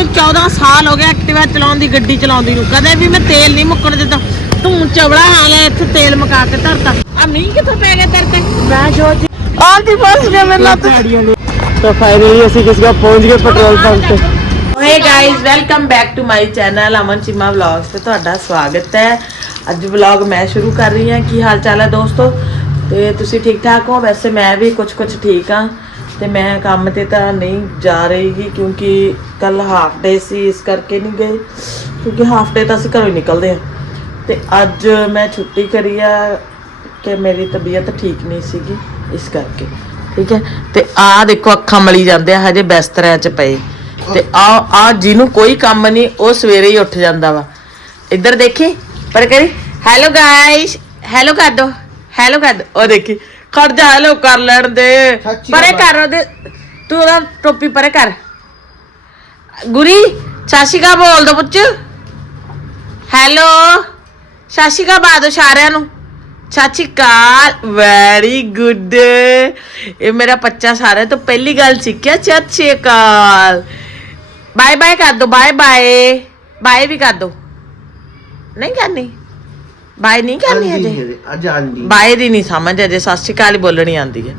ਮੈਨੂੰ 14 ਸਾਲ ਹੋ ਗਏ ਐਕਟਿਵਾ ਚਲਾਉਣ ਗੱਡੀ ਚਲਾਉਂਦੀ ਨੂੰ। ਕਦੇ ਵੀ ਮੈਂ ਤੇਲ ਨਹੀਂ ਮੁੱਕਣ ਦਿੱਤਾ। ਤੂੰ ਚਵੜਾ ਹਾਲ ਐ ਇੱਥੇ ਤੇਲ ਮੁਕਾ ਕੇ ਧਰਤਾ। ਆ ਮੀਂਹ ਕਿੱਥੋਂ ਪੈ ਗਿਆ ਤੇਰੇ ਤੇ? ਮੈਂ ਸੋਚ ਆਲ ਦੀ ਫਸ ਗਿਆ ਮੇਰੇ ਲੱਤ ਤਾਂ। ਫਾਈਨਲੀ ਅਸੀਂ ਕਿਸ ਗਾ ਪਹੁੰਚ ਗਏ ਪੈਟਰੋਲ ਪੰਪ ਤੇ। Hey guys welcome back to my channel Aman Cheema vlogs ਤੇ ਤੁਹਾਡਾ ਸਵਾਗਤ ਹੈ। ਅੱਜ ਵਲੌਗ ਮੈਂ ਸ਼ੁਰੂ ਕਰ ਰਹੀ ਹਾਂ। ਕੀ ਹਾਲ ਚਾਲ ਹੈ ਦੋਸਤੋ? ਤੇ ਤੁਸੀਂ ਠੀਕ ਠਾਕ ਹੋ? ਵੈਸੇ ਮੈਂ ਵੀ ਕੁਝ ਕੁਝ ਠੀਕ ਆ ਤੇ ਮੈਂ ਕੰਮ ਤੇ ਤਾਂ ਨਹੀਂ ਜਾ ਰਹੀਗੀ ਕਿਉਂਕਿ ਕੱਲ ਹਾਫ ਡੇ ਸੀ, ਇਸ ਕਰਕੇ ਨਹੀਂ ਗਈ। ਕਿਉਂਕਿ ਹਾਫ ਡੇ ਤਾਂ ਅਸੀਂ ਘਰੋਂ ਹੀ ਨਿਕਲਦੇ ਹਾਂ। ਤੇ ਅੱਜ ਮੈਂ ਛੁੱਟੀ ਕਰੀ ਆ ਕਿ ਮੇਰੀ ਤਬੀਅਤ ਠੀਕ ਨਹੀਂ ਸੀਗੀ, ਇਸ ਕਰਕੇ। ਠੀਕ ਹੈ? ਤੇ ਆਹ ਦੇਖੋ, ਅੱਖਾਂ ਮਲੀ ਜਾਂਦੇ ਆ, ਹਜੇ ਬਿਸਤਰਿਆਂ 'ਚ ਪਏ। ਤੇ ਆ ਆ ਜਿਹਨੂੰ ਕੋਈ ਕੰਮ ਨਹੀਂ, ਉਹ ਸਵੇਰੇ ਹੀ ਉੱਠ ਜਾਂਦਾ ਵਾ। ਇੱਧਰ ਦੇਖੀ ਪਰ ਕਰੀ ਹੈਲੋ ਗਾਇਸ ਹੈਲੋ ਕਰ ਦੋ। ਹੈਲੋ ਕਰ ਦੋ। ਉਹ ਦੇਖੀ। ਖੜ ਜਾ ਹੈਲੋ ਕਰ ਲੈਣ ਦੇ। ਪਰੇ ਕਰ ਉਹਦੇ। ਤੂੰ ਉਹਦਾ ਟੋਪੀ ਪਰੇ ਕਰ। ਗੁਰੀ ਸਾਸ਼ਿਕਾ ਬੋਲ ਦੋ ਪੁੱਤ। ਹੈਲੋ ਸਾਸ਼ਿਕਾ ਬਾਦੋ ਸਾਰਿਆਂ ਨੂੰ। ਚਾਚੀ ਕਾਲ ਵੈਰੀ ਗੁੱਡ ਇਹ ਮੇਰਾ ਬੱਚਾ ਸਾਰਿਆਂ ਤੋਂ ਪਹਿਲੀ ਗੱਲ ਸਿੱਖਿਆ ਚਾਚੀ ਕਾਲ ਬਾਏ ਬਾਏ ਕਰ ਦੋ ਬਾਏ ਬਾਏ ਬਾਏ ਵੀ ਕਰ ਦੋ। ਨਹੀਂ ਕਰਨੀ। ਬਾਏ ਨਹੀਂ ਕਰਨੀ ਅਜੇ? ਅੱਜ ਆਂਦੀ ਬਾਏ ਦੀ ਨਹੀਂ ਸਮਝ ਅਜੇ ਸਤਿ ਸ਼੍ਰੀ ਅਕਾਲ ਹੀ ਬੋਲਣੀ ਆਉਂਦੀ ਹੈ।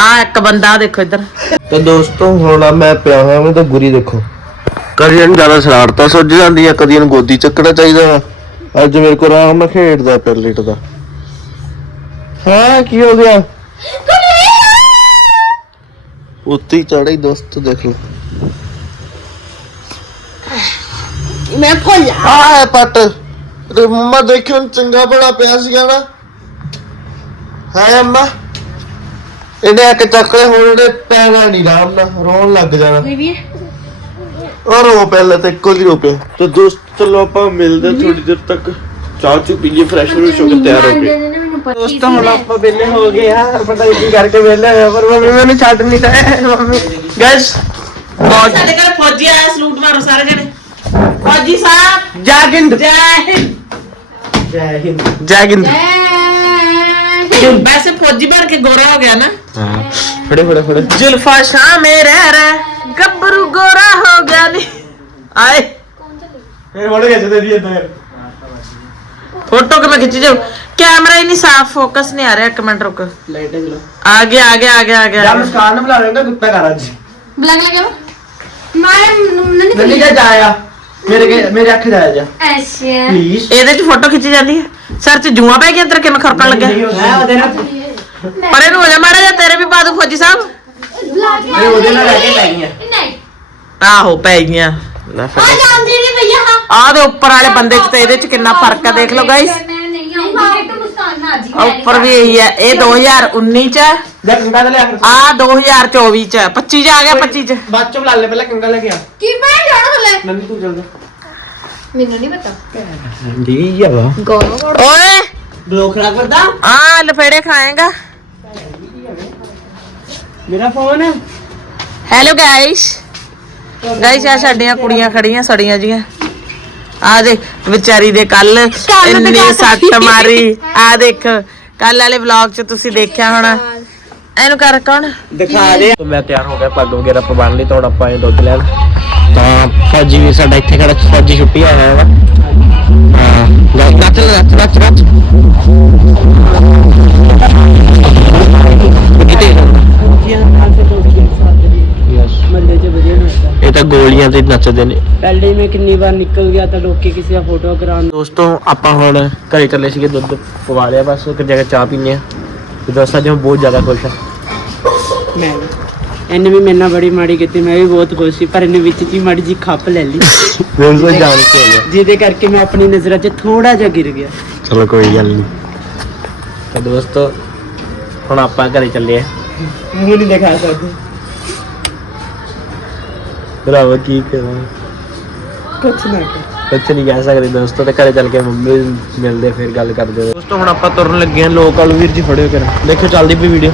ਆ ਇੱਕ ਬੰਦਾ ਦੇਖੋ ਇੱਧਰ। ਤੇ ਦੋਸਤੋ ਹੁਣ ਆ ਮੈਂ ਪਿਆ ਹੋਇਆ ਮੈਂ ਤਾਂ ਗੁਰੀ ਦੇਖੋ। ਕਦੀ ਇਹਨੂੰ ਜ਼ਿਆਦਾ ਸ਼ਰਾਰਤਾਂ ਸੁੱਝ ਜਾਂਦੀਆਂ ਕਦੀ ਇਹਨੂੰ ਗੋਦੀ ਚੱਕਣਾ ਚਾਹੀਦਾ ਵਾ। ਅੱਜ ਮੇਰੇ ਕੋਲ ਆਰਾਮ ਨਾਲ ਖੇਡਦਾ ਪੈਰਲਿਟ ਦਾ ਹਾਂ ਕੀ ਹੋ ਗਿਆ? ਉੱਤੀ ਚੜਾਈ ਦੋਸਤ ਦੇਖ ਲਓ। ਮੈਂ ਭੁੱਲ ਆ ਹੈ ਪੱਟ। ਤੇ ਮੰਮਾ ਦੇਖਿਓ ਚੰਗਾ ਬੜਾ ਪਿਆ ਸੀਗਾ ਨਾ। ਹੈ ਅੰਮਾ? ਇਹਨੇ ਇੱਕ ਚੱਕਲੇ ਹੁਣ ਇਹਦੇ ਪੈਣਾ ਨਹੀਂ ਆਰਾਮ ਨਾਲ ਰੋਣ ਲੱਗ ਜਾਣਾ। ਔਰ ਉਹ ਪਹਿਲਾਂ ਤੇ ਇੱਕੋ ਹੀ ਰੋ ਪਿਆ ਤੇ ਦੋਸਤ ਚਲੋ ਆਪਾਂ ਮਿਲਦੇ ਥੋੜੀ ਦੇਰ ਤੱਕ। ਚਾਹ ਚੂ ਪੀਏ ਫਰੈਸ਼ ਫਰੈਸ਼ ਹੋ ਕੇ ਤਿਆਰ ਹੋ ਕੇ। ਦੋਸਤੋ ਹੁਣ ਆਪਾਂ ਵੇਲੇ ਹੋ ਗਏ ਆ ਪਤਾ ਨਹੀਂ ਕੀ ਕਰਕੇ ਵੇਲੇ ਹੋਇਆ ਪਰ ਮੰਮੀ ਮੈਨੂੰ ਛੱਡ ਨਹੀਂ ਤਾ ਮੰਮੀ। ਗਾਇਸ ਸਾਡੇ ਘਰ ਫੌਜੀ ਆਇਆ ਸਲੂਟ ਮਾਰੋ ਸਾਰੇ ਜਣੇ। ਫੌਜੀ ਸਾਹਿਬ। ਜੈ ਹਿੰਦ। ਜੈ ਹਿੰਦ। जय हिंद। जय हिंद। वैसे फौजी भर के गोरा हो गया ना? हाँ। फड़े फड़े फड़े। जुल्फा शाह में रह रहा गब्बरू गोरा हो गया नहीं आए। फिर फ़ोटो खींच दे दिए तेरे फ़ोटो के मैं खींची जाऊँ। कैमरा ही नहीं साफ़ फोकस नहीं आ रहा एक मिनट रुक। लाइट चलो आगे आगे आगे आगे यार मुस्कान ने बुला रहा है कुत्ता का राज जी ब्लैक लगे वो? मैं नहीं क्या जाया? ਮੇਰੇ ਕੇ ਮੇਰੇ ਅੱਖ ਜਾਇਆ ਜਾ। ਅੱਛਾ। ਪਲੀਜ਼ ਇਹਦੇ ਚ ਫੋਟੋ ਖਿੱਚੀ ਜਾਂਦੀ ਹੈ? ਸਰ ਚ ਜੂਆ ਪੈ ਗਿਆ ਅੰਦਰ ਕਿਵੇਂ ਖਰਕਣ ਲੱਗਿਆ? ਮੈਂ ਉਹਦੇ ਨਾਲ ਪਰੇ ਨੂੰ ਹੋ ਜਾ ਮਾੜਾ ਜਿਹਾ ਤੇਰੇ ਵੀ ਪਾ ਦੂ ਫੌਜੀ ਸਾਹਿਬ। ਮੈਂ ਉਹਦੇ ਨਾਲ ਰਹਿ ਕੇ ਪਈ ਆ ਨਹੀਂ। ਆਹੋ ਪੈ ਗਈਆਂ। ਲੈ ਆ ਫਿਰ ਜਾਂਦੀ ਨਹੀਂ ਭਈਆ ਹਾਂ ਆਹ ਦੇ ਉੱਪਰ ਵਾਲੇ ਬੰਦੇ ਚ ਤੇ ਇਹਦੇ ਚ ਕਿੰਨਾ ਫ਼ਰਕ ਆ ਦੇਖ ਲਓ ਗਾਇਸ ਮੈਂ ਨਹੀਂ ਆਉਂਦੀ ਕਿ ਮੁਸਕਾਨ ਨਾ ਜੀ ਆ ਉੱਪਰ ਵੀ ਇਹੀ ਹੈ ਇਹ 2019 ਚ ਹੈ ਜਾ ਕੰਗਾ ਲੈ ਆ ਆ 2024 ਚ ਹੈ 25 ਚ ਆ ਗਿਆ 25 ਚ ਬਾਅਦ ਚ ਬੁਲਾ ਲੈ ਪਹਿਲਾਂ ਕੰਗਾ ਲੈ ਗਿਆ ਕੀ ਮੈਂ ਜਾਣਾ ਥੱਲੇ ਨੰਨੀ ਤੂੰ ਚੱਲ ਜਾ ਮੈਨੂੰ ਨਹੀਂ ਪਤਾ ਦੀ ਆ ਵਾ ਗੋਰੋ ਓਏ ਬਲੌਕ ਖਰਾਬ ਕਰਦਾ ਆ ਲਫੇੜੇ ਖਾਏਗਾ ਮੇਰਾ ਫੋਨ ਹੈਲੋ ਗਾਇਸ ਗਾਇਸ ਆ ਸਾਡੀਆਂ ਕੁੜੀਆਂ ਖੜੀਆਂ ਸੜੀਆਂ ਜੀਆਂ ਆ ਦੇ ਵਿਚਾਰੀ ਦੇ ਕੱਲ ਇੰਨੀ ਸੱਟ ਮਾਰੀ। ਆ ਦੇਖ ਕੱਲ ਵਾਲੇ ਵਲੌਗ 'ਚ ਤੁਸੀਂ ਦੇਖਿਆ ਹੋਣਾ। ਇਹਨੂੰ ਕਰ ਕੌਣ? ਦਿਖਾ ਦੇ। ਮੈਂ ਤਿਆਰ ਹੋ ਗਿਆ ਪੱਗ ਵਗੈਰਾ ਪਵਾਉਣ ਲਈ ਤਾਂ ਹੁਣ ਆਪਾਂ ਆਏ ਦੁੱਧ ਲੈਣ। ਤਾਂ ਫੌਜੀ ਵੀ ਸਾਡਾ ਇੱਥੇ ਖੜਾ ਫੌਜੀ ਛੁੱਟੀ ਆਇਆ ਹੈ ਹਾਂ ਨੱਚ ਨੱਚ ਨੱਚ ਨੱਚ ਇਹ ਤਾਂ ਗੋਲੀਆਂ ਤੇ ਨੱਚਦੇ ਨੇ। ਪਹਿਲੇ ਮੈਂ ਕਿੰਨੀ ਵਾਰ ਨਿਕਲ ਗਿਆ ਤਾਂ ਲੋਕੀ ਕਿਸੇ ਦਾ ਫੋਟੋ ਕਰਾਉਣ ਦੋਸਤੋ ਆਪਾਂ ਹੁਣ ਘਰੇ ਚੱਲੇ ਸੀਗੇ ਦੁੱਧ ਪਵਾ ਲਿਆ ਬਸ ਇੱਕ ਜਗ੍ਹਾ ਚਾਹ ਪੀਨੇ ਆ ਤੇ ਦੋਸਤਾਂ ਜੀ ਮੈਂ ਬਹੁਤ ਜ਼ਿਆਦਾ ਖੁਸ਼ ਆ ਮੈਂ ਵੀ। ਇਹਨੇ ਵੀ ਮੇਰੇ ਨਾਲ ਬੜੀ ਮਾੜੀ ਕੀਤੀ ਮੈਂ ਵੀ ਬਹੁਤ ਖੁਸ਼ ਸੀ ਪਰ ਇਹਨੇ ਵਿੱਚ ਜੀ ਮਾੜੀ ਜੀ ਖੱਪ ਲੈ ਲਈ। ਦੋਸਤੋ ਜਾਣ ਕੇ ਆ ਗਿਆ। ਜਿਹਦੇ ਕਰਕੇ ਮੈਂ ਆਪਣੀ ਨਜ਼ਰਾਂ 'ਚ ਥੋੜਾ ਜਿਹਾ ਗਿਰ ਗਿਆ। ਚਲੋ ਕੋਈ ਗੱਲ ਨਹੀਂ। ਤਾਂ ਦੋਸਤੋ ਹੁਣ ਆਪਾਂ ਘਰੇ ਚੱਲੇ ਆ ਮੂੰਹ ਨਹੀਂ ਦਿਖਾ ਸਕਦੇ। ਭਰਾਵਾ ਕੀ ਕਰਾਂ? ਕੁਛ ਨਾ ਕਰ ਕੁਛ ਨਹੀਂ ਕਹਿ ਸਕਦੇ ਦੋਸਤੋ ਤੇ ਘਰੇ ਚੱਲ ਕੇ ਮੰਮੀ ਨੂੰ ਮਿਲਦੇ ਫਿਰ ਗੱਲ ਕਰਦੇ ਦੋਸਤੋ ਹੁਣ ਆਪਾਂ ਤੁਰਨ ਲੱਗੇ ਆ ਲੋਕਲ ਵੀਰ ਜੀ ਫੜਿਓ ਕਰ ਦੇਖੋ ਚੱਲਦੀ ਪਈ ਵੀਡੀਓ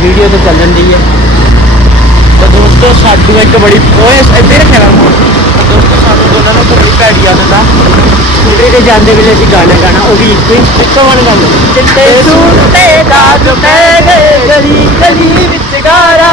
ਵੀਡੀਓ ਤਾਂ ਚੱਲਣ ਦੀ ਹੈ। ਤਾਂ ਦੋਸਤੋ ਸਾਡੂ ਇੱਕ ਬੜੀ ਓਏ ਇੱਥੇ ਰੱਖਿਆ ਵਾ। ਦੋਸਤੋ ਸਾਨੂੰ ਦੋਨਾਂ ਨੂੰ ਬੜੀ ਭੈੜੀ ਆ। ਸਕੂਟਰੀ ਤੇ ਜਾਂਦੇ ਵੇਲੇ ਅਸੀਂ ਗਾਣਾ ਗਾਣਾ ਉਹ ਵੀ ਇੱਕੋ ਹੀ ਇੱਕੋ ਵਾਲਾ ਗਾਣਾ ਚਿੱਟੇ ਸੂਟ ਤੇ ਦਾਗ ਪੈ ਗਏ ਗਲੀ ਗਲੀ ਵਿੱਚ ਗਾਰਾ।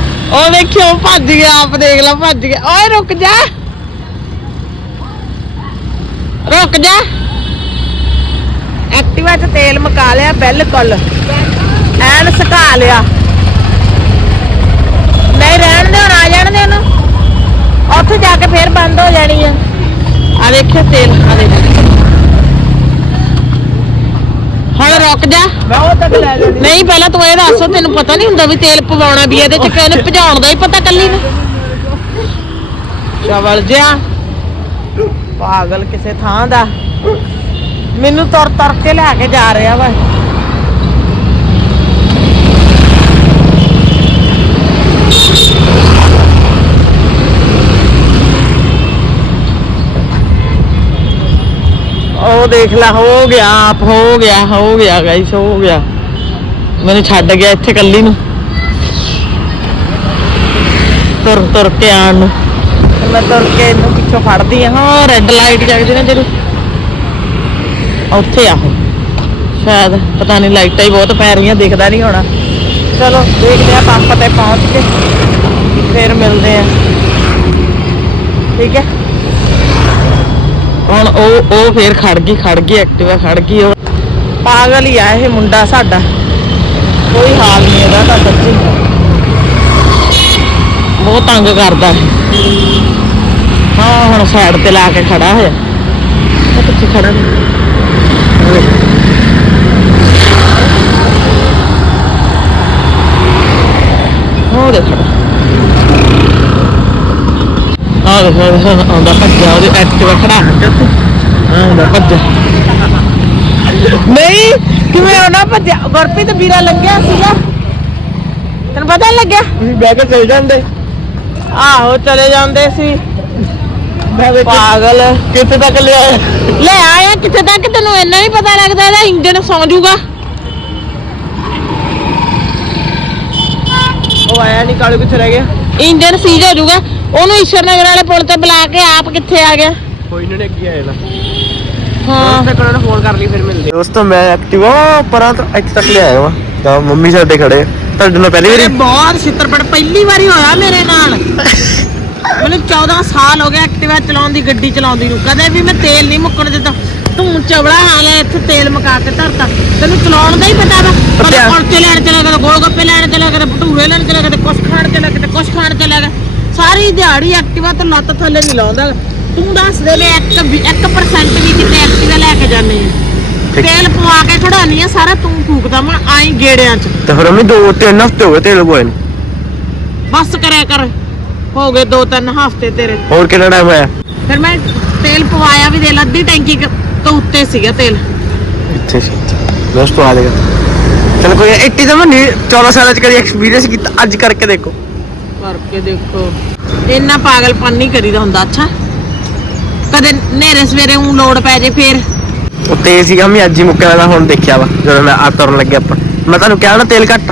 ਉਹ ਦੇਖਿਓ ਭੱਜ ਗਿਆ ਆਪ ਦੇਖ ਲੈ ਭੱਜ ਗਿਆ। ਓਏ ਰੁਕ ਜਾ। ਰੁਕ ਜਾ। ਐਕਟਿਵਾ 'ਚ ਤੇਲ ਮੁਕਾ ਲਿਆ ਬਿਲਕੁਲ। ਐਨ ਸੁਕਾ ਲਿਆ। ਨਹੀਂ ਰਹਿਣ ਦੇ ਹੁਣ ਆ ਜਾਣ ਦੇ ਉਹਨੂੰ। ਉੱਥੇ ਜਾ ਕੇ ਫੇਰ ਬੰਦ ਹੋ ਜਾਣੀ ਆ। ਆ ਦੇਖਿਓ ਤੇਲ ਆ ਦੇਖ ਹੁਣ ਰੁਕ ਜਾ। ਮੈਂ ਉਹ ਤੱਕ ਲੈ ਜਾਣੀ ਨਹੀਂ ਪਹਿਲਾਂ ਤੂੰ ਇਹ ਦੱਸ ਤੈਨੂੰ ਪਤਾ ਨਹੀਂ ਹੁੰਦਾ ਵੀ ਤੇਲ ਪਵਾਉਣਾ ਵੀ ਇਹਦੇ ਚ ਕਿ ਉਹਨੇ ਭਜਾਉਣ ਦਾ ਹੀ ਪਤਾ ਕੱਲੀ ਨੂੰ। ਚਵਲ ਜਿਆ ਪਾਗਲ ਕਿਸੇ ਥਾਂ ਦਾ। ਮੈਨੂੰ ਤੁਰ ਤੁਰ ਕੇ ਲੈ ਕੇ ਜਾ ਰਿਹਾ ਵਾ। ਉਹ ਦੇਖ ਲੈ ਹੋ ਗਿਆ ਆਪ ਹੋ ਗਿਆ ਹੋ ਗਿਆ ਗਾਈਸ ਹੋ ਗਿਆ। ਮੈਨੂੰ ਛੱਡ ਗਿਆ ਇੱਥੇ ਕੱਲੀ ਨੂੰ। ਤੁਰ ਤੁਰ ਕੇ ਆਣ ਨੂੰ। ਮੈਂ ਤੁਰ ਕੇ ਇਹਨੂੰ ਪਿੱਛੋਂ ਫੜਦੀ ਆ ਹਾਂ ਰੈੱਡ ਲਾਈਟ ਜਗਦੀ ਨਾ ਜਿਹੜੀ ਉੱਥੇ ਆ ਉਹ। ਸ਼ਾਇਦ ਪਤਾ ਨਹੀਂ ਲਾਈਟਾਂ ਹੀ ਬਹੁਤ ਪੈ ਰਹੀਆਂ ਦਿਖਦਾ ਨਹੀਂ ਹੋਣਾ। ਚਲੋ ਦੇਖਦੇ ਆ ਪੰਪ ਤੇ ਪਹੁੰਚ ਕੇ। ਫਿਰ ਮਿਲਦੇ ਆ ਠੀਕ ਹੈ। ਹੁਣ ਉਹ ਉਹ ਫੇਰ ਖੜ ਗਈ ਖੜ ਗਈ ਐਕਟਿਵਾ ਖੜ ਗਈ, ਉਹ ਪਾਗਲ ਹੀ ਆ ਇਹ ਮੁੰਡਾ ਸਾਡਾ। ਕੋਈ ਹਾਲ ਨਹੀਂ ਇਹਦਾ ਤਾਂ ਸੱਚੀ। ਬਹੁਤ ਤੰਗ ਕਰਦਾ ਹਾਂ, ਹੁਣ ਸਾਈਡ ਤੇ ਲਾ ਕੇ ਖੜਾ ਹੋਇਆ। ਉਹ ਕਿੱਥੇ ਖੜਾ ਨੇ ਉਹ ਦੇਖ ਆ ਦੇਖੋ ਦੇਖੋ ਆਉਂਦਾ ਭੱਜਿਆ ਉਹਦੇ ਐਕਟਿਵਾ ਖੜਾ ਹੈ ਆਉਂਦਾ ਭੱਜਿਆ। ਨਹੀਂ ਕਿਵੇਂ ਆਉਣਾ ਭੱਜਿਆ? ਗੁਰਪ੍ਰੀਤ ਵੀਰਾ ਲੰਘਿਆ ਸੀਗਾ। ਤੈਨੂੰ ਪਤਾ ਨੀ ਲੱਗਿਆ? ਤੁਸੀਂ ਬਹਿ ਕੇ ਚਲ ਜਾਂਦੇ। ਆਹੋ ਚਲੇ ਜਾਂਦੇ ਸੀ। ਮੈਂ ਵੇਖ ਪਾਗਲ। ਕਿੱਥੇ ਤੱਕ ਲਿਆ ਲੈ ਆਇਆ ਕਿੱਥੇ ਤੱਕ? ਤੈਨੂੰ ਇੰਨਾ ਨਹੀਂ ਪਤਾ ਲੱਗਦਾ ਇਹਦਾ ਇੰਜਨ ਸੌਂ ਜਾਊਗਾ ਉਹ ਆਇਆ ਨਹੀਂ ਕਾਲੂ ਕਿੱਥੇ ਰਹਿ ਗਿਆ? ਇੰਜਨ ਸੀਜ ਹੋ ਜਾਊਗਾ ਉਹਨੂੰ ਈਸ਼ਰ ਨਗਰ ਵਾਲੇ ਪੁਲ ਤੇ ਬੁਲਾ ਕੇ ਆਪ ਕਿੱਥੇ ਆ ਗਿਆ? ਕੋਈ ਨਹੀਂ ਅੱਗੇ ਆਇਆ ਨਾ ਹਾਂ। ਉਹਨਾਂ ਨੂੰ ਫੋਨ ਕਰ ਲਈ ਫਿਰ ਮਿਲਦੇ। ਦੋਸਤੋ ਮੈਂ ਐਕਟਿਵਾ ਪਰਾਂ ਤੋਂ ਇੱਥੇ ਤੱਕ ਲਿਆਇਆ ਵਾ। ਤਾਂ ਮੰਮੀ ਸਾਡੇ ਖੜੇ ਆ। ਤੁਹਾਡੇ ਨਾਲ ਪਹਿਲੀ ਵਾਰੀ ਬਹੁਤ ਛਿੱਤਰਪੜ ਪਹਿਲੀ ਵਾਰੀ ਹੋਇਆ ਮੇਰੇ ਨਾਲ। ਮੈਨੂੰ 14 ਸਾਲ ਹੋ ਗਏ ਐਕਟਿਵਾ ਚਲਾਉਣ ਦੀ ਗੱਡੀ ਚਲਾਉਂਦੀ ਨੂੰ। ਕਦੇ ਵੀ ਮੈਂ ਤੇਲ ਨਹੀਂ ਮੁੱਕਣ ਦਿੱਤਾ। ਤੂੰ ਚਵੜਾ ਹਾਲ ਹੈ ਇੱਥੇ ਤੇਲ ਮੁਕਾ ਕੇ ਧਰਤਾ। ਤੈਨੂੰ ਚਲਾਉਣ ਦਾ ਹੀ ਪਤਾ ਵਾ। ਕਦੇ ਪਤਾ। ਕੁਲਚੇ ਲੈਣ ਚਲਾ ਕਦੇ ਗੋਲ ਗੱਪੇ ਲੈਣ ਚਲਾ ਕਦੇ ਭਟੂਰੇ ਲੈਣ ਚਲਾ ਕਦੇ ਕੁਛ ਖਾਣ ਚਲਾ ਕਦੇ ਕੁਛ ਖਾਣ ਚਲਾ ਗਿਆ ਸਾਰੀ ਦਿਹਾੜੀ ਐਕਟਿਵਾ ਤੋਂ ਲੱਤ ਥੱਲੇ ਨਹੀਂ ਲਾਉਂਦਾ। ਤੂੰ ਦੱਸ ਦੇ ਲੈ 1% ਵੀ ਕਿਤੇ ਐਕਟਿਵਾ ਲੈ ਕੇ ਜਾਂਦੇ ਆ। ਤੇਲ ਪਵਾ ਕੇ ਖੜਾਨੀ ਆ ਸਾਰਾ ਤੂੰ ਫੂਕਦਾ ਮੈਂ ਆਈ ਗੇੜਿਆਂ 'ਚ। ਤਾਂ ਫਿਰ ਮੰਮੀ ਦੋ ਤਿੰਨ ਹਫ਼ਤੇ ਹੋ ਗਏ ਤੇਲ ਬੋਏ ਨੂੰ। ਬਸ ਕਰਿਆ ਕਰ। ਹੋ ਗਏ ਦੋ ਤਿੰਨ ਹਫ਼ਤੇ ਤੇਰੇ। ਹੋਰ ਕਿੰਨਾ ਟਾਈਮ ਹੋਇਆ? ਫਿਰ ਮੈਂ ਤੇਲ ਪਵਾਇਆ ਵੀ ਦੇ ਲਾ, ਅੱਧੀ ਟੈਂਕੀ ਤੋਂ ਉੱਤੇ ਸੀਗਾ ਤੇਲ। ਇੱਥੇ ਸੀ ਦੋਸਤੋ ਆ ਜਾਏਗਾ ਚਲ ਕੋਈ ਇੱਟੀ ਤਾਂ ਮੈਂ ਨਹੀਂ 14 ਸਾਲਾਂ ਚ ਕਦੀ ਐਕਸਪੀਰੀਅੰਸ ਕੀਤਾ ਅੱਜ ਕਰਕੇ ਦੇਖੋ। ਕਰਕੇ ਦੇਖੋ। ਇੰਨਾ ਪਾਗਲਪਨ ਨਹੀਂ ਕਰੀਦਾ ਹੁੰਦਾ ਅੱਛਾ? ਕਦੇ ਨੇਰੇ ਸਵੇਰੇ ਉਹ ਲੋੜ ਪੈ ਜੇ ਫੇਰ। ਉਹ ਤੇਲ ਸੀਗਾ ਮੈਂ ਅੱਜ ਹੀ ਮੁੱਕਿਆ ਵਾਲਾ ਹੁਣ ਦੇਖਿਆ ਵਾ ਜਦੋਂ ਮੈਂ ਆ ਤੁਰਨ ਲੱਗਿਆ ਆਪਾਂ। ਮੈਂ ਤੁਹਾਨੂੰ ਕਿਹਾ ਨਾ ਤੇਲ ਘੱਟ।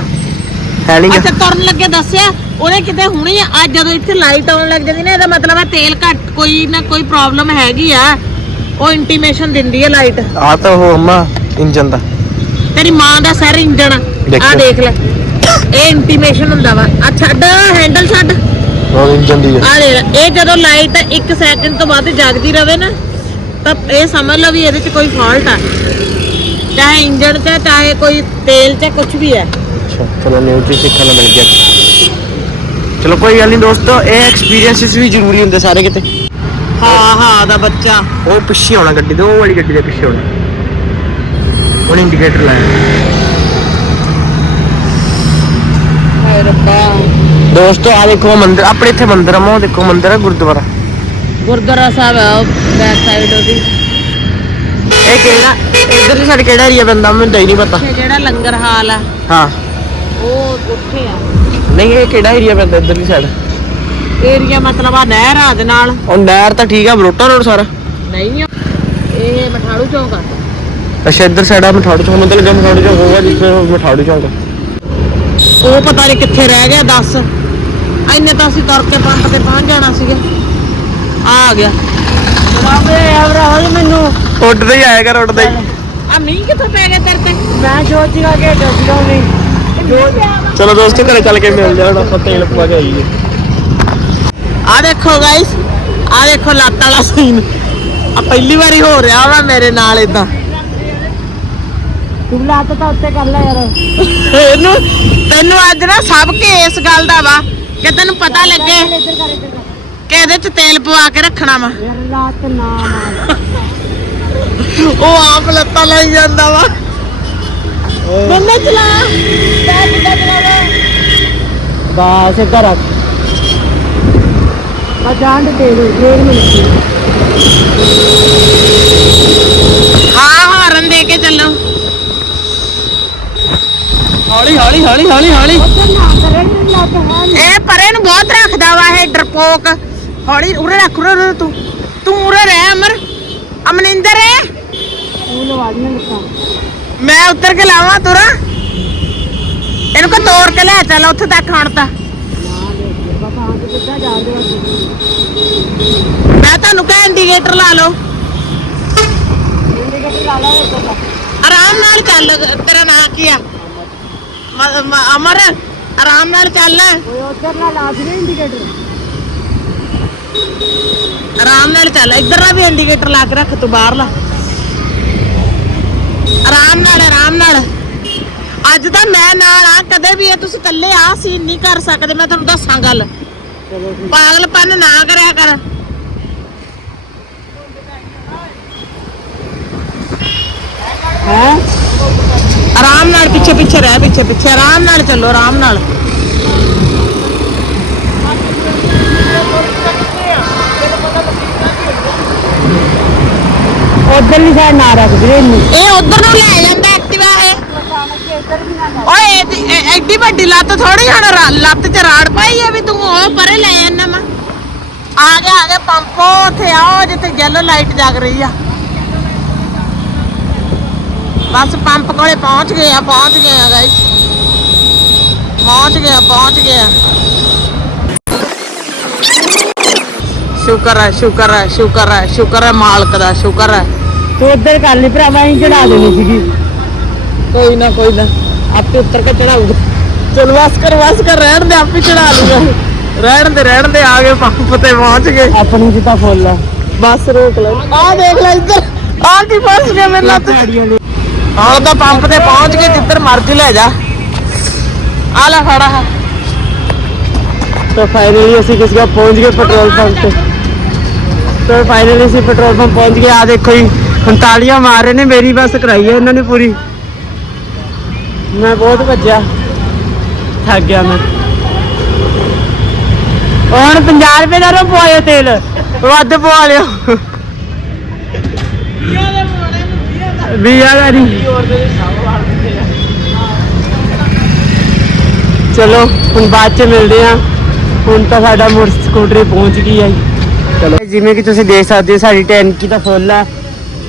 ਹੈ ਨਹੀਂ ਅੱਛਾ ਤੁਰਨ ਲੱਗੇ ਦੱਸਿਆ? ਉਹਨੇ ਕਿਤੇ ਹੁਣੀ ਅੱਜ ਜਦੋਂ ਇੱਥੇ ਲਾਈਟ ਆਉਣ ਲੱਗ ਜਾਂਦੀ ਨਾ ਇਹਦਾ ਮਤਲਬ ਹੈ ਤੇਲ ਘੱਟ ਕੋਈ ਨਾ ਕੋਈ ਪ੍ਰੋਬਲਮ ਹੈਗੀ ਆ। ਉਹ ਇੰਟੀਮੇਸ਼ਨ ਦਿੰਦੀ ਹੈ ਲਾਈਟ ਆ ਤਾਂ ਉਹ ਅੰਮਾ ਇੰਜਨ ਦਾ। ਤੇਰੀ ਮਾਂ ਦਾ ਸਰ ਇੰਜਣ ਆ। ਦੇਖ ਲੈ। ਇਹ ਇੰਟੀਮੇਸ਼ਨ ਹੁੰਦਾ ਵਾ। ਆ ਛੱਡ ਹੈਂਡਲ ਛੱਡ। ਉਹ ਇੰਜਨ ਦੀ ਆ। ਦੇ ਇਹ ਜਦੋਂ ਲਾਈਟ 1 ਸੈਕਿੰਡ ਤੋਂ ਬਾਅਦ ਜਗਦੀ ਰਵੇ ਨਾ ਤਾਂ ਇਹ ਸਮਝ ਲਓ ਵੀ ਇਹਦੇ 'ਚ ਕੋਈ ਫਾਲਟ ਆ। ਚਾਹੇ ਇੰਜਣ 'ਚ ਚਾਹੇ ਕੋਈ ਤੇਲ 'ਚ ਕੁਝ ਵੀ ਹੈ ਅੱਛਾ ਚਲੋ ਨਿਊ ਚੀਜ਼ ਸਿੱਖਣ ਨੂੰ ਮਿਲ ਗਿਆ। ਚਲੋ ਕੋਈ ਗੱਲ ਨਹੀਂ ਦੋਸਤੋ ਇਹ ਐਕਸਪੀਰੀਅੰਸਸ ਵੀ ਜ਼ਰੂਰੀ ਹੁੰਦੇ ਸਾਰੇ ਕਿਤੇ। ਹਾਂ ਹਾਂ ਦਾ ਬੱਚਾ। ਉਹ ਪਿੱਛੇ ਆਉਣਾ ਗੱਡੀ ਦੇ ਉਹ ਵਾਲੀ ਗੱਡੀ ਦੇ ਪਿੱਛੇ ਆਉਣਾ। ਉਹਨੇ ਇੰਡੀਕੇਟਰ ਲਾਇਆ। ਹਾਏ ਰੱਬਾ। ਦੋਸਤੋ ਆ ਦੇਖੋ ਮੰਦਿਰ ਆਪਣੇ ਇੱਥੇ ਮੰਦਿਰ ਆ ਮੋ ਦੇਖੋ ਮੰਦਿਰ ਹੈ ਗੁਰਦੁਆਰਾ। ਗੁਰਦੁਆਰਾ ਸਾਹਿਬ ਹੈ ਬੈਕ ਸਾਈਡ ਉਹਦੀ। ਇਹ ਕਿਹੜਾ ਇਧਰਲੀ ਸਾਈਡ ਕਿਹੜਾ ਏਰੀਆ ਪੈਂਦਾ ਮੈਨੂੰ ਤਾਂ ਹੀ ਨਹੀਂ ਪਤਾ। ਤੇ ਜਿਹੜਾ ਲੰਗਰ ਹਾਲ ਆ ਹਾਂ। ਉਹ ਉੱਥੇ ਆ। ਨਹੀਂ ਇਹ ਕਿਹੜਾ ਏਰੀਆ ਪੈਂਦਾ ਇਧਰਲੀ ਸਾਈਡ ਏਰੀਆ ਮਤਲਬ ਆ ਨਹਿਰ ਆ ਦੇ ਨਾਲ। ਉਹ ਨਹਿਰ ਤਾਂ ਠੀਕ ਆ ਬਰੋਟਾ ਰੋਡ ਸਾਰਾ। ਨਹੀਂ ਆ ਇਹ ਮਠਾੜੂ ਚੌਕ ਆ। ਅੱਛਾ ਇੱਧਰ ਸਾਈਡ ਆ ਮਠਾੜੂ ਚੌਂਕ ਮਤਲਬ ਜਦ ਮਠਾੜੂ ਚੌਂਕ ਹੋਊਗਾ ਜਿੱਥੇ ਮਠਾੜੂ ਚੌਂਕ ਆ। ਉਹ ਪਤਾ ਨਹੀਂ ਕਿੱਥੇ ਰਹਿ ਗਿਆ ਦੱਸ। ਇੰਨੇ ਤਾਂ ਅਸੀਂ ਤੁਰ ਕੇ ਪੰਪ ਤੇ ਪਹੁੰਚ ਜਾਣਾ ਸੀਗਾ। ਆ ਆ ਗਿਆ। ਰਾਵੇ ਅਬਰਾਹ ਮੈਨੂੰ। ਉੱਡਦਾ ਹੀ ਆਇਆ ਕਰ ਉੱਡਦਾ ਹੀ। ਆ ਮੀਂਹ ਕਿੱਥੋਂ ਪੈ ਗਿਆ ਤੇਰੇ ਤੇ? ਮੈਂ ਜੋਤ ਜਗਾ ਕੇ ਦੱਸਦਾ ਨਹੀਂ ਚਲੋ ਦੋਸਤੋ ਘਰੇ ਚੱਲ ਕੇ ਮਿਲ ਜਾਣਾ ਆਪਾਂ ਤੇਲ ਪਵਾ ਕੇ ਆਈਏ। ਆ ਦੇਖੋ ਗਾਇਸ ਆ ਦੇਖੋ ਲੱਤ ਵਾਲਾ ਸੀਨ ਆ ਪਹਿਲੀ ਵਾਰੀ ਹੋ ਰਿਹਾ ਵਾ ਮੇਰੇ ਨਾਲ ਇਦਾਂ ਤੂੰ ਲੱਤ ਤਾਂ ਉੱਤੇ ਕਰ ਲੈ ਯਾਰ। ਇਹਨੂੰ ਤੈਨੂੰ ਅੱਜ ਨਾ ਸਭ ਕੇ ਇਸ ਗੱਲ ਦਾ ਵਾ ਕਿ ਤੈਨੂੰ ਪਤਾ ਲੱਗੇ ਕਿ ਇਹਦੇ ਚ ਤੇਲ ਪਵਾ ਕੇ ਰੱਖਣਾ ਵਾ। ਨਾ ਉਹ ਆਪ ਲੱਤਾਂ ਲਈ ਜਾਂਦਾ ਵਾ। ਬੰਦਾ ਚਲਾ। ਕਿੱਦਾਂ ਚਲਾਵੇ ਬਸ ਇੱਧਰ ਆ। ਜਾਣ ਦੇ ਦੇ ਡੇਢ ਮਿੰਟ ਹਾਂ ਹਾਰਨ ਦੇ ਕੇ ਚੱਲੋ। ਹੌਲੀ ਹੌਲੀ ਹੌਲੀ ਹੌਲੀ ਹੌਲੀ। ਹੈ। ਇਹ ਪਰੇ ਨੂੰ ਬਹੁਤ ਰੱਖਦਾ ਵਾ ਇਹ ਡਰਪੋਕ। ਹੌਲੀ ਉਰੇ ਰੱਖ ਉਰੇ ਉਰੇ ਤੂੰ। ਤੂੰ ਉਰੇ ਰਹਿ ਅਮਰ। ਅਮਨਿੰਦਰ ਲੱਤਾਂ ਮੈਂ ਉੱਤਰ ਕੇ ਲਾਵਾਂ ਤੁਰਾ। ਇਹਨੂੰ ਕੋ ਤੋੜ ਕੇ ਲੈ ਚੱਲ ਉੱਥੇ ਤੱਕ ਖਾਣ ਤਾਂ। ਹਾਂ ਹੋ ਮੈਂ ਤੁਹਾਨੂੰ ਕਹਾਂ ਇੰਡੀਕੇਟਰ ਲਾ ਲਓ। ਇੰਡੀਕੇਟਰ ਲਾ ਲਾ ਇੱਧਰ ਦਾ ਆਰਾਮ ਨਾਲ ਚੱਲ ਤੇਰਾ ਨਾਂ ਕੀ ਆ? ਮ- ਮ- ਅਮਰ ਆਰਾਮ ਨਾਲ ਚੱਲ। ਓਏ ਉੱਧਰ ਨਾ ਲਾ ਦੇ ਇੰਡੀਕੇਟਰ ਆਰਾਮ ਨਾਲ ਚੱਲ ਇੱਧਰ ਦਾ ਵੀ ਇੰਡੀਕੇਟਰ ਲਾ ਕੇ ਰੱਖ ਤੂੰ ਬਾਹਰਲਾ ਆਰਾਮ ਨਾਲ ਆਰਾਮ ਨਾਲ। ਅੱਜ ਤਾਂ ਮੈਂ ਨਾਲ ਆ ਕਦੇ ਵੀ ਇਹ ਤੁਸੀਂ ਇਕੱਲੇ ਆ ਸੀਨ ਨਹੀਂ ਕਰ ਸਕਦੇ ਮੈਂ ਤੁਹਾਨੂੰ ਦੱਸਾਂ ਗੱਲ। ਚਲੋ ਠੀਕ ਪਾਗਲਪਨ ਨਾ ਕਰਿਆ ਕਰ। ਹੈ? ਆਰਾਮ ਨਾਲ ਪਿੱਛੇ ਪਿੱਛੇ ਰਹਿ ਪਿੱਛੇ ਪਿੱਛੇ ਆਰਾਮ ਨਾਲ ਚੱਲੋ ਆਰਾਮ ਨਾਲ। ਉੱਧਰ ਨਹੀਂ ਸਾਈਡ ਨਾ ਰੱਖ ਵੀਰੇ ਇੰਨੀ ਇਹ ਉਧਰ ਨੂੰ ਲੈ ਜਾਂਦਾ ਐਕਟਿਵਾ ਇਹ। ਓਏ ਇਹਦੀ- ਐਡੀ ਵੱਡੀ ਲੱਤ ਥੋੜੀ ਹੁਣ ਰਾ- ਲੱਤ 'ਚ ਰਾੜ ਪਾਈ ਆ ਵੀ ਤੂੰ ਉਹ ਪਰੇ ਲੈ ਜਾਂਦਾ ਵਾ। ਆ ਗਿਆ ਆ ਗਿਆ ਪੰਪ ਉੱਥੇ ਆਓ ਜਿੱਥੇ ਯੈਲੋ ਲਾਈਟ ਜਗ ਰਹੀ ਆ। ਬਸ ਪੰਪ ਕੋਲੇ ਪਹੁੰਚ ਗਏ ਆ ਪਹੁੰਚ ਗਏ ਆ ਗਾਇਸ ਪਹੁੰਚ ਗਏ ਆ ਪਹੁੰਚ ਗਏ ਆ। ਸ਼ੁਕਰ ਹੈ ਸ਼ੁਕਰ ਹੈ ਸ਼ੁਕਰ ਹੈ ਸ਼ੁਕਰ ਹੈ ਮਾਲਕ ਦਾ ਸ਼ੁਕਰ ਹੈ। ਤੂੰ ਉੱਧਰ ਕਰ ਲਈ ਭਰਾਵਾ ਅਸੀਂ ਚੜਾ ਦੇਣੀ ਸੀਗੀ। ਕੋਈ ਨਾ ਕੋਈ ਨਾ। ਆਪੇ ਉੱਤਰ ਕੇ ਚੜਾਊਗਾ। ਚਲ ਬਸ ਕਰ ਬਸ ਕਰ ਰਹਿਣ ਦੇ ਆਪੇ ਚੜਾ ਲੂਗਾ ਰਹਿਣ ਦੇ ਰਹਿਣ ਦੇ ਆ ਗਏ ਪੰਪ ਤੇ ਪਹੁੰਚ ਗਏ। ਆਪਣੀ ਜਿੱਤਾ ਫੁੱਲ ਆ। ਬਸ ਰੋਕ ਲੈ। ਆ ਦੇਖ ਲੈ ਇੱਧਰ। ਆ ਕੀ ਫਸ ਗਿਆ ਮੇਰੇ ਲੱਤ। ਹੁਣ ਤਾਂ ਪੰਪ ਤੇ ਪਹੁੰਚ ਕੇ ਜਿੱਧਰ ਮਰਜ਼ੀ ਲੈ ਜਾ। ਆ ਲੈ ਫੜਾ। ਤਾਂ ਫਾਈਨਲੀ ਅਸੀਂ ਕਿਸ ਗਾ ਪਹੁੰਚ ਗਏ ਪੈਟਰੋਲ ਪੰਪ ਤੇ। ਤਾਂ ਫਾਈਨਲੀ ਅਸੀਂ ਪੈਟਰੋਲ ਪੰਪ ਪਹੁੰਚ ਗਏ। ਆ ਦੇਖੋ ਜੀ ਹੁਣ ਮਾਰ ਰਹੇ ਨੇ ਮੇਰੀ ਬੱਸ ਕਰਾਈ ਹੈ ਇਹਨਾਂ ਨੇ ਪੂਰੀ। ਮੈਂ ਬਹੁਤ ਭੱਜਿਆ। ਥੱਕ ਗਿਆ ਮੈਂ। ਹੁਣ 50 ਰੁਪਏ ਦਾ ਰੋ ਪਵਾਇਓ ਤੇਲ। ਵੱਧ ਪਵਾ ਲਿਓ। ਵੀਆ ਦਾ ਨਹੀਂ ਚਲੋ, ਹੁਣ ਬਾਅਦ ਚ ਮਿਲਦੇ ਆ ਹੁਣ ਤਾਂ ਸਾਡਾ ਮੋਟਰ ਸਕੂਟਰੀ ਪਹੁੰਚ ਗਈ ਹੈ ਚਲੋ, ਜਿਵੇਂ ਕਿ ਤੁਸੀਂ ਦੇਖ ਸਕਦੇ ਹੋ, ਸਾਡੀ ਟੈਂਕੀ ਤਾਂ ਫੁੱਲ ਆ।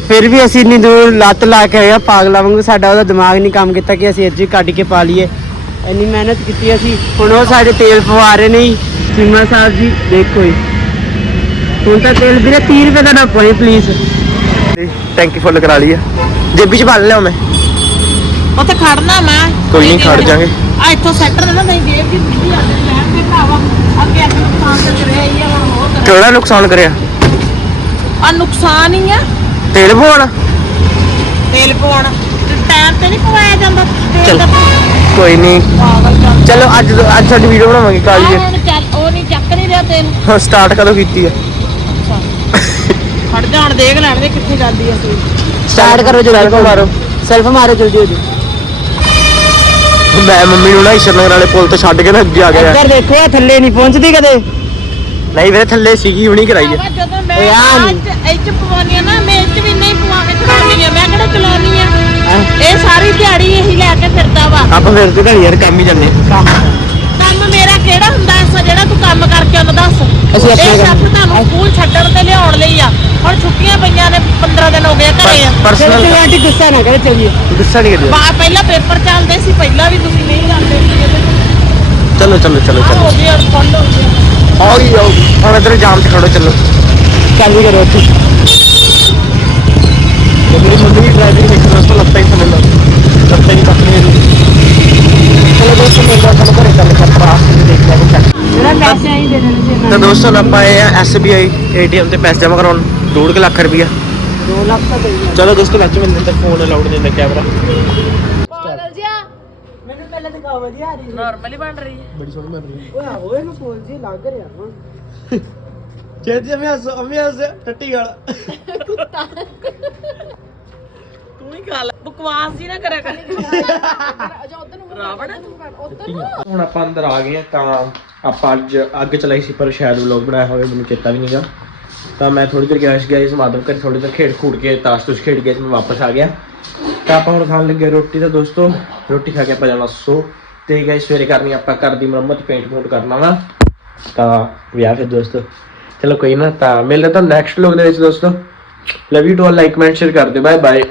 ਫਿਰ ਵੀ ਅਸੀਂ ਇੰਨੀ ਦੂਰ ਲੱਤ ਲਾ ਕੇ ਆਏ ਆ ਵਾਂਗੂ ਸਾਡਾ ਉਹਦਾ ਦਿਮਾਗ ਨਹੀਂ ਕੰਮ ਕੀਤਾ ਕਿ ਅਸੀਂ ਅੱਜ ਕੱਢ ਕੇ ਪਾ ਲਈਏ। ਇੰਨੀ ਮਿਹਨਤ ਕੀਤੀ ਅਸੀਂ। ਹੁਣ ਉਹ ਸਾਡੇ ਤੇਲ ਪਵਾ ਰਹੇ ਨੇ ਜੀ। ਸਾਹਿਬ ਜੀ, ਦੇਖੋ ਜੀ। ਹੁਣ ਤਾਂ ਤੇਲ ਵੀਰੇ 30 ਰੁਪਏ ਦਾ ਨਾ ਪਾਈ ਪਲੀਜ਼ ਟੈਂਕੀ ਫੁੱਲ ਕਰਾ ਲਈ ਆ ਜੇਬੀ ਚ ਭਰ ਲਿਆ ਮੈਂ। ਉੱਥੇ ਖੜਨਾ ਮੈਂ। ਕੋਈ ਨਹੀਂ, ਖੜ ਜਾਾਂਗੇ। ਆ ਇੱਥੋਂ ਸੈੱਟਰ ਦੇ ਨਾ ਨਹੀਂ ਜੇਬ ਦੀ ਮਿੱਟੀ ਆ ਤੇ ਲੈਣ ਦੇ ਭਰਾਵਾ ਅੱਗੇ ਅੱਗੇ ਨੁਕਸਾਨ ਤੇ ਰਿਹਾ ਹੀ ਆ ਹੁਣ ਹੋਰ ਕਿਹੜਾ ਨੁਕਸਾਨ ਕਰਿਆ? ਆ ਨੁਕਸਾਨ ਹੀ ਆ। ਤੇਲ ਪਵਾਉਣਾ? ਤੇਲ ਪਵਾਉਣ। ਤੇ ਟਾਈਮ ਤੇ ਨਹੀਂ ਪਵਾਇਆ ਜਾਂਦਾ ਤੇਲ। ਦਾ ਕੋਈ ਨਹੀਂ ਚੱਲ ਅੱਜ ਅੱਜ ਸਾਡੀ ਵੀਡੀਓ ਬਣਾਵਾਂਗੇ ਕਾਲੀ ਚੱਲ ਉਹ ਨਹੀਂ ਚੱਕ ਨਹੀਂ ਰਿਹਾ ਤੇਲ। ਹਾਂ ਸਟਾਰਟ ਕਦੋਂ ਕੀਤੀ ਆ? ਖੜ ਜਾ ਹੁਣ ਦੇਖ ਲੈਣ ਦੇ ਕਿੱਥੇ ਜਾਂਦੀ ਆ ਤੂੰ ਸਟਾਰਟ ਕਰੋ ਜਲਦੀ Self ਮਾਰੋ। ਸੈਲਫ ਮਾਰੋ ਜਲਦੀ ਜਲਦੀ। ਮੈਂ ਮੰਮੀ ਨੂੰ ਨਾ ਈਸ਼ਰਨਗਰ ਵਾਲੇ ਪੁਲ ਤੇ ਛੱਡ ਕੇ ਨਾ ਅੱਗੇ ਆ ਗਿਆ। ਇੱਧਰ ਦੇਖੋ ਇਹ ਥੱਲੇ ਨਹੀਂ ਪਹੁੰਚਦੀ ਕਦੇ। ਨਹੀਂ ਵੀਰੇ ਥੱਲੇ ਸੀਗੀ ਹੁਣੀ ਕਰਾਈ ਆ। ਜਦੋਂ ਮੈਂ ਨੀ। ਅੱਜ ਇੱਚ ਪਵਾਉਣੀ ਆ ਨਾ ਮੈਂ ਇੱਚ ਵੀ ਨਹੀਂ ਪਵਾ ਕੇ ਚਲਾਉਣੀ ਆ। ਮੈਂ ਕਿਹੜਾ ਚਲਾਉਣੀ ਆ? ਹੈਂ? ਇਹ ਸਾਰੀ ਦਿਹਾੜੀ ਇਹੀ ਲੈ ਕੇ ਫਿਰਦਾ ਵਾ। ਆਪਾਂ ਫਿਰ ਤੇ ਯਾਰ ਕੰਮ ਹੀ ਜਾਂਦੇ। ਕੰਮ। ਮੇਰਾ ਕਿਹੜਾ ਹੁੰਦਾ? ਐਸਾ ਜਿਹੜਾ ਤੂੰ ਕੰਮ ਕਰਕੇ ਉਹਨੂੰ ਦੱਸ। ਅਸੀਂ ਆਪਣੇ ਇਹ ਸ਼ੱਕ ਤੁਹਾਨੂੰ ਸਕੂਲ ਛੱਡਣ ਤੇ ਲਿਆਉਣ ਲਈ ਆ। ਹੁਣ ਛੁੱਟੀਆਂ ਪਈਆਂ ਨੇ 15 ਦਿਨ ਹੋ ਗਏ ਘਰੇ ਆ। ਚਲੋ ਪਰਸਨਲ ਤੂੰ ਆਂਟੀ ਗੁੱਸਾ ਨਾ ਕਰੇ ਚਲੀਏ। ਗੁੱਸਾ ਨਹੀਂ ਕਰਿਆ ਬਾ- ਪਹਿਲਾਂ ਪੇਪਰ ਚੱਲਦੇ ਸੀ ਪਹਿਲਾਂ ਵੀ ਤੁਸੀਂ ਨਹੀਂ ਜਾਂਦੇ ਸੀ ਇਹਦੇ। ਚਲੋ ਚਲੋ ਚਲੋ ਚਲੋ। ਹੋ ਗਿਆ ਫੁੱਲ ਹੋ ਗਿਆ। ਆਉਗੀ ਆਉਗੀ ਹੁਣ ਇਧਰ ਜਾਮ 'ਚ ਖੜੋ ਚਲੋ। ਚਾਲੂ ਕਰੋ ਉੱਥੇ ਤੇ ਮੇਰੀ ਮੰਮੀ ਦੀ ਡਰਾਈਵਿੰਗ ਦੇਖ ਦੋਸਤੋ ਲੱਤਾਂ ਹੀ ਥੱਲੇ ਲੱਗ ਲੱਤਾਂ ਹੀ ਕੱਟਣੀ ਚਲੋ ਦੋਸਤੋ ਮੇਰੇ ਨਾਲ ਚਲੋ ਘਰੇ ਚੱਲ ਕੇ ਤੇ ਦੇਖ ਲਿਆ ਕੁਛ ਜਿਹੜਾ ਪੈਸੇ ਆਈ ਦੇ ਦੇਣੇ ਸੀ ਤਾਂ ਦੋਸਤੋ ਆਪਾਂ ਆਏ ਆ SBI ATM ਤੇ ਪੈਸੇ ਜਮ੍ਹਾਂ ਕਰਾਉਣ 2 ਲੱਖ ਰੁਪਈਆ। 2 ਲੱਖ ਤਾਂ ਦੇ ਚਲੋ ਦੋਸਤੋ ਲੱਜ ਮੈਨੂੰ ਤਾਂ ਫੋਨ ਅਲਾਉਡ ਨਹੀਂ ਹੁੰਦਾ ਕੈਮਰਾ ਮੈਨੂੰ ਪਹਿਲਾਂ ਦਿਖਾਓ ਵਧੀਆ ਆ ਰਹੀ ਨਾਰਮਲੀ ਬਣ ਰਹੀ ਹੈ। ਬੜੀ ਸੋਹਣੀ ਬਣ ਰਹੀ ਓਏ ਆਹੋ ਇਹਨੂੰ ਫੋਨ ਜੀ ਲੱਗ ਰਿਹਾ ਹੁਣ ਜੇ ਜੇ ਮੈਂ ਹੱਸ ਅਮੀ ਹੱਸ ਟੱਟੀ ਗਾਲ ਤੂੰ ਹੀ ਖਾ ਲੈ ਬਕਵਾਸ ਜੀ ਨਾ ਕਰਿਆ ਕਰ। ਰਾਵਣ ਹੁਣ ਆਪਾਂ ਅੰਦਰ ਆ ਗਏ ਆ ਤਾਂ ਆਪਾਂ ਅੱਜ ਅੱਗ ਚਲਾਈ ਸੀ, ਪਰ ਸ਼ਾਇਦ ਵਲੌਗ ਬਣਾਇਆ ਹੋਵੇ, ਮੈਨੂੰ ਚੇਤਾ ਵੀ ਨਹੀਂਗਾ ਤਾਂ ਮੈਂ ਥੋੜੀ ਦੇਰ ਗਿਆ ਸੀ, ਗਿਆ ਇਸ ਮਾਧਵ ਕਰ ਥੋੜੀ ਦੇਰ ਖੇਡ ਖੂਡ ਕੇ, ਤਾਸ਼ ਤੁਸ਼ ਖੇਡ ਕੇ ਮੈਂ ਵਾਪਸ ਆ ਗਿਆ। ਤਾਂ ਆਪਾਂ ਹੁਣ ਖਾਣ ਲੱਗੇ ਰੋਟੀ ਤਾਂ ਦੋਸਤੋ, ਰੋਟੀ ਖਾ ਕੇ ਆਪਾਂ ਜਾਣਾ ਸੋ, ਤੇ ਗਾਇਸ ਸਵੇਰੇ ਕਰਨੀ ਆਪਾਂ ਘਰ ਦੀ ਮੁਰੰਮਤ ਪੇਂਟ ਪੂੰਟ ਕਰਨਾ ਵਾ। ਤਾਂ ਵਿਆਹ ਫਿਰ ਦੋਸਤੋ। ਚਲੋ ਕੋਈ ਨਾ, ਤਾਂ ਮਿਲਦੇ ਤਾਂ ਨੈਕਸਟ ਵਲੌਗ ਦੇ ਵਿੱਚ ਦੋਸਤੋ। Love you to all like comment share ਕਰ ਦਿਓ ਬਾਏ ਬਾਏ